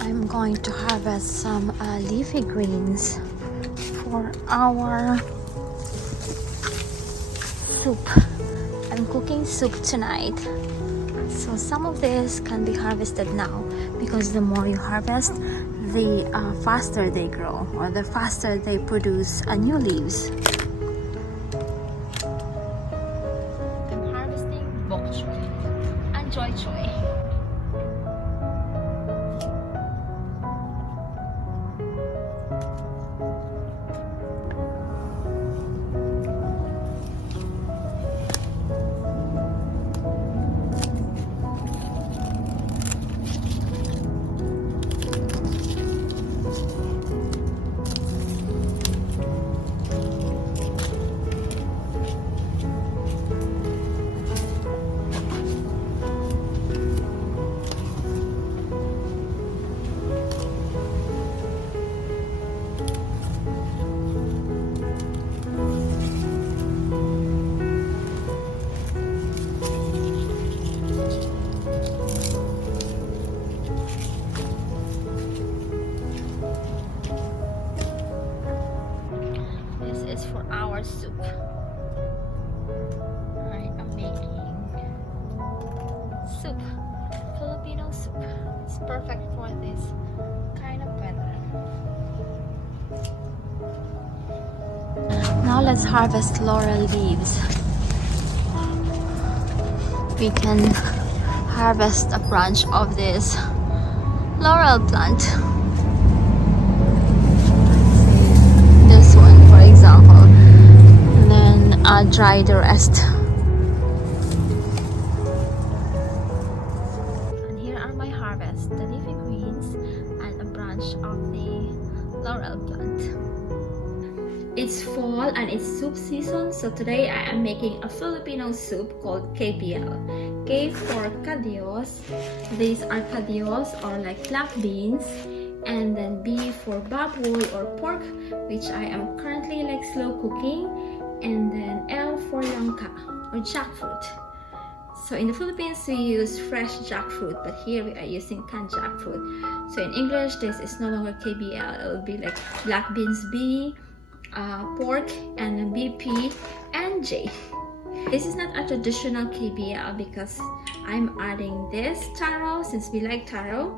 I'm going to harvest some leafy greens for our soup. I'm cooking soup tonight. So some of this can be harvested now because the more you harvest, the faster they grow, or the faster they produce new leaves. I'm harvesting bok choy and choi. For our soup, I am making soup, Filipino soup. It's perfect for this kind of weather. Now let's harvest laurel leaves. We can harvest a branch of this laurel plant. This one, for example, and then dry the rest. And here are my harvest: the leafy greens and a branch of the laurel plant. It's fall and it's soup season, so today I am making a Filipino soup called KBL. K for Kadios. These are Kadios, or like black beans. And then B for baboy or pork, which I am currently like slow cooking, and then L for Langka or jackfruit. So in the Philippines we use fresh jackfruit, but here we are using canned jackfruit. So in English this is no longer KBL, it will be like black beans B, pork, and then BP and J. This is not a traditional KBL because I'm adding this taro, since we like taro,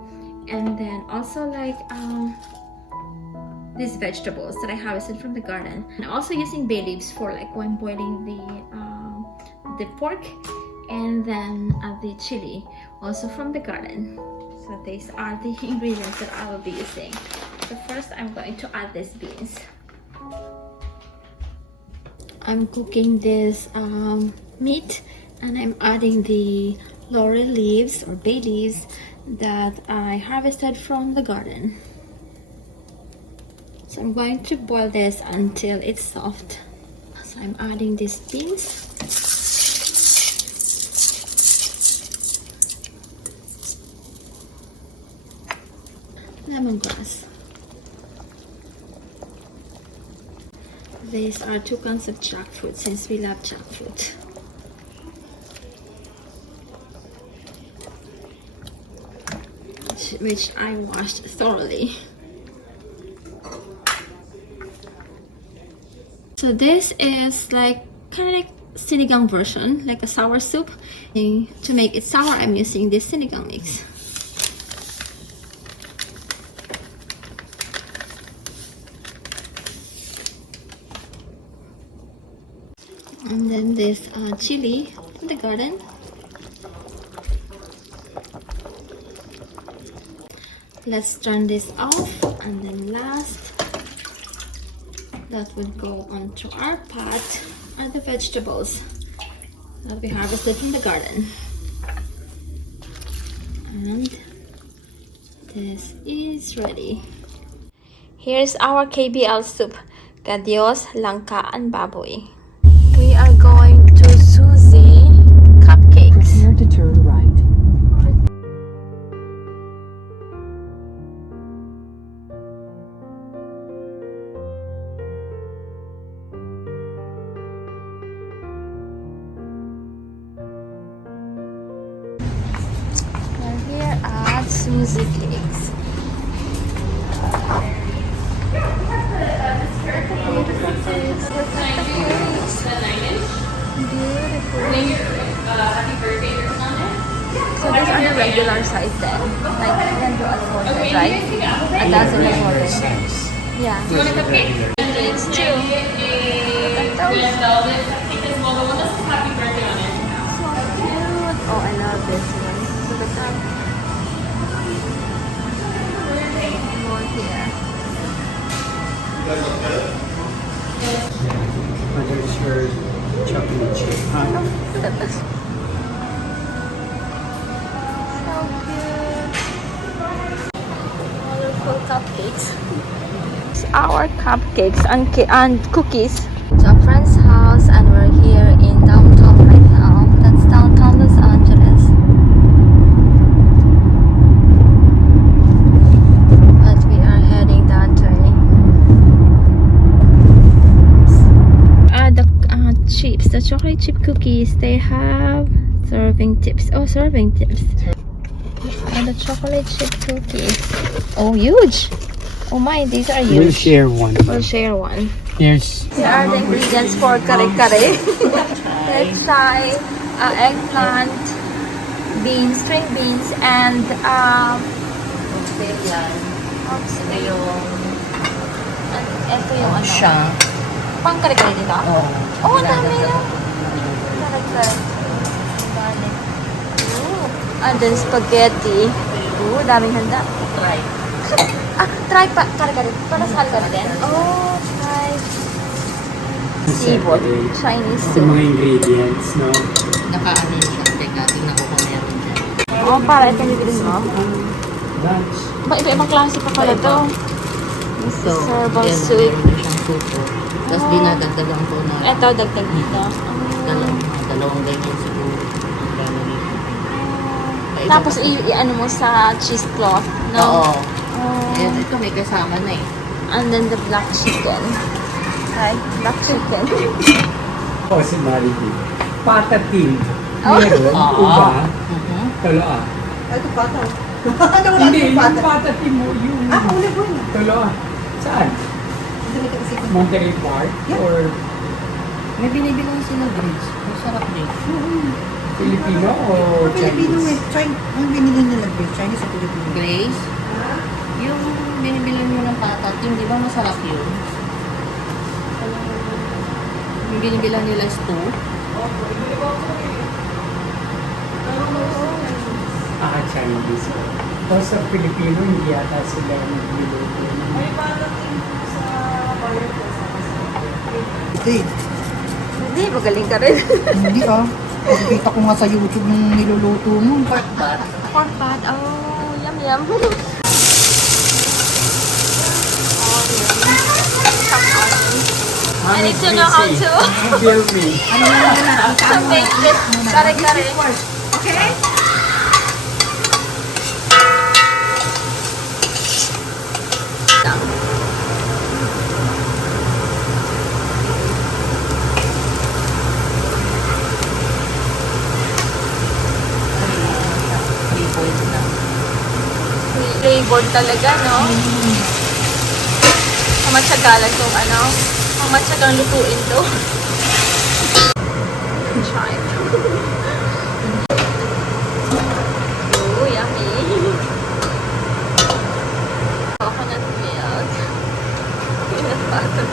and then also like these vegetables that I harvested from the garden, and also using bay leaves for like when boiling the pork, and then the chili also from the garden. So these are the ingredients that I will be using. So first I'm going to add these beans. I'm cooking this meat, and I'm adding the laurel leaves or bay leaves that I harvested from the garden. So I'm going to boil this until it's soft. So I'm adding these beans. Lemongrass. These are 2 cans of jackfruit, since we love jackfruit. Which I washed thoroughly. So this is like kind of like sinigang version, like a sour soup. And to make it sour, I'm using this sinigang mix. And then this chili from the garden. Let's turn this off, and then last that would go onto our pot are the vegetables that we harvested from the garden. And this is ready. Here's our KBL soup: Kadios, Langka, and Baboy. We are going to Susie Cakes. Prepare to turn right. We're here at Susie Cakes. right? A dozen of water. Size. Yeah. This is regular. Cakes too. So cute. Oh, I love this one. Look at that. More here. There's your chocolate chip. So cute. Colorful cupcakes. It's our cupcakes and cookies. It's a friend's house and we're here in downtown right now. That's downtown Los Angeles. But we are heading that way. The chips, the chocolate chip cookies, they have serving tips. Oh, serving tips. And the chocolate chip cookies. Oh, huge! Oh my, these are huge. We'll share one. We'll share one. Here's Here are the ingredients for kare-kare. Choi, eggplant, beans, string beans, and ito yung ano. Pang kare-kare dito? Oh, ang dami na. Kare-kare. Garlic. Ooh. And then spaghetti. Ooh, daming handa. Try pa. Kare-kare. Para sa kare-kare din. Oh, try. Seafood. Chinese ito soup. mga ingredients, no? Naka-ano siya. Teka, tingnan ko kung meron dyan. Oh, para ito yung bibili mo. Lunch. Iba-ibang klase pa pala ito. This is herbal yan, soup. meron siyang suso. Tapos dinadagdagan ko na Ito, dagdag dito. dalawang ganyan siguro. Tapos i-ano mo sa cheesecloth, no? Oo. Oh. Ayan, ito may kasama na eh. And then the black chicken. Hi, black chicken. Oh, si Maribel. Patatin. Oh. Meron, uba, toloa. Ito pata. Hindi, yung patatin mo, yung Uli po yun. toloa. Saan? Monterey Park? Or May binibilang sila drinks. Masarap drinks. Filipino o Filipino Chinese? eh. Ang binili nila Grace, Chinese sa Filipino. Grace, yung binibilang nyo ng patatim, di ba masarap yun? Yung binibilang nila stew. Chinese. Tapos sa Filipino, hindi yata sila nagluluto. Hindi, magaling ka rin. Hindi ah. Nakikita ko nga sa YouTube nung niluluto mo. Pork bat. Pork pat. Oh, yum yum. I need to know how to Tell me. to make this kare-kare. Okay? Flavored talaga, no? Mamatsyagalan kung ano. Mamatsyagalan lutuin to. Try. Oh, yummy. Coconut milk. Peanut butter.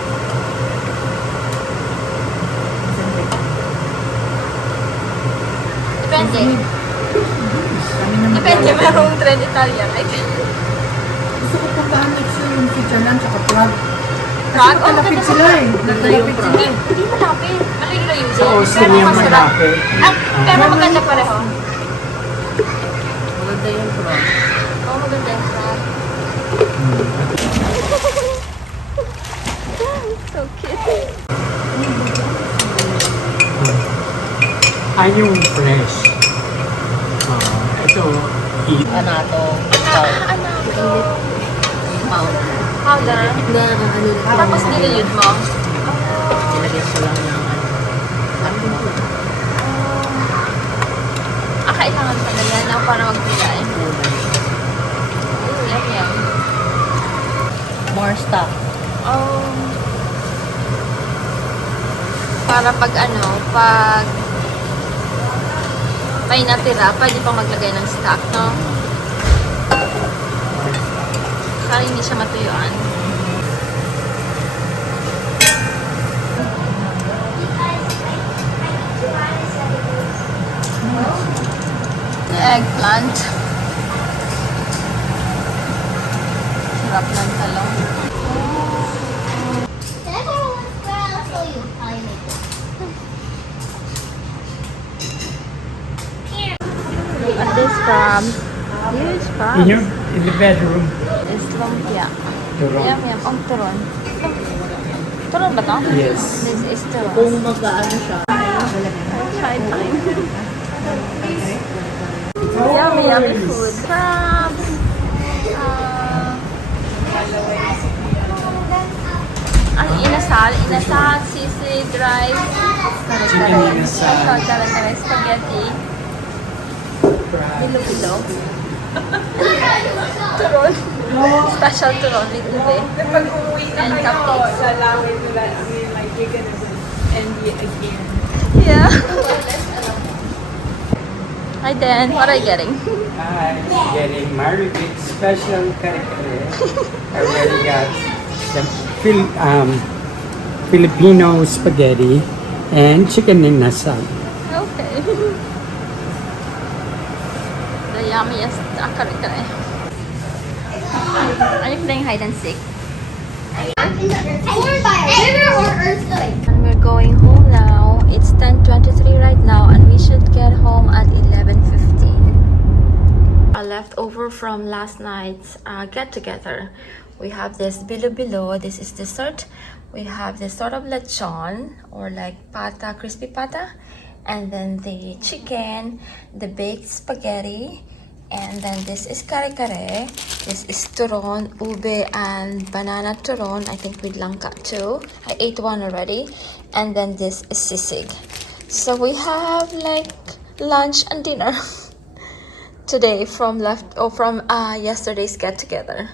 Depende. Depende, merong trend Italian. Gusto ko puntahan next year yung Switzerland sa Prague. Prague? Oh, Malapit ganda sila eh. Ganda yung Malapit Prague. sila. Hindi malapit. Malayo-layo Sa din. Austria Pero masarap. malapit. Pero maganda pareho. Maganda yung prawn. Oo, maganda yung crab. So cute. Ay, yung fresh. Ito, Anato. Ano? Powder. Powder. Na ano. Tapos nililid mo. Nilagay ko lang ng Kailangan pa na yan na para magpilay. Yum yum. more stuff. Para pag ano, pag may natira, pwede pa maglagay ng stock, no? para hindi siya matuyuan. Eggplant. Sarap ng talong. And this crab, huge crab, In the bedroom. is lumpia. Turon. Yum yum. Oh, turon. Turon ba to? Yes. This is turon. Kung mag-ano siya. Try time. Yummy, yummy food. Crabs. Ano, inasal, sisig, rice, Chicken inasal. kare-kare, spaghetti, bilo-bilo. Turon. Special turon with ube. And cupcakes. Yeah. Hi Dan, what are you getting? I'm getting Maribik special kare-kare. I already got the Filipino spaghetti and chicken inasal. Okay. The yummiest kare-kare. Are you playing hide and seek? Born by a river or earthquake. And we're going home now. It's 10:23 right now and we should get home at 11:15. A leftover from last night's get-together. We have this bilo-bilo. This is dessert. We have this sort of lechon or like pata, crispy pata. And then the chicken, the baked spaghetti. And then this is kare-kare. This is turon, ube, and banana turon. I think with langka too. I ate one already. And then this is sisig. So we have like lunch and dinner today from yesterday's get-together.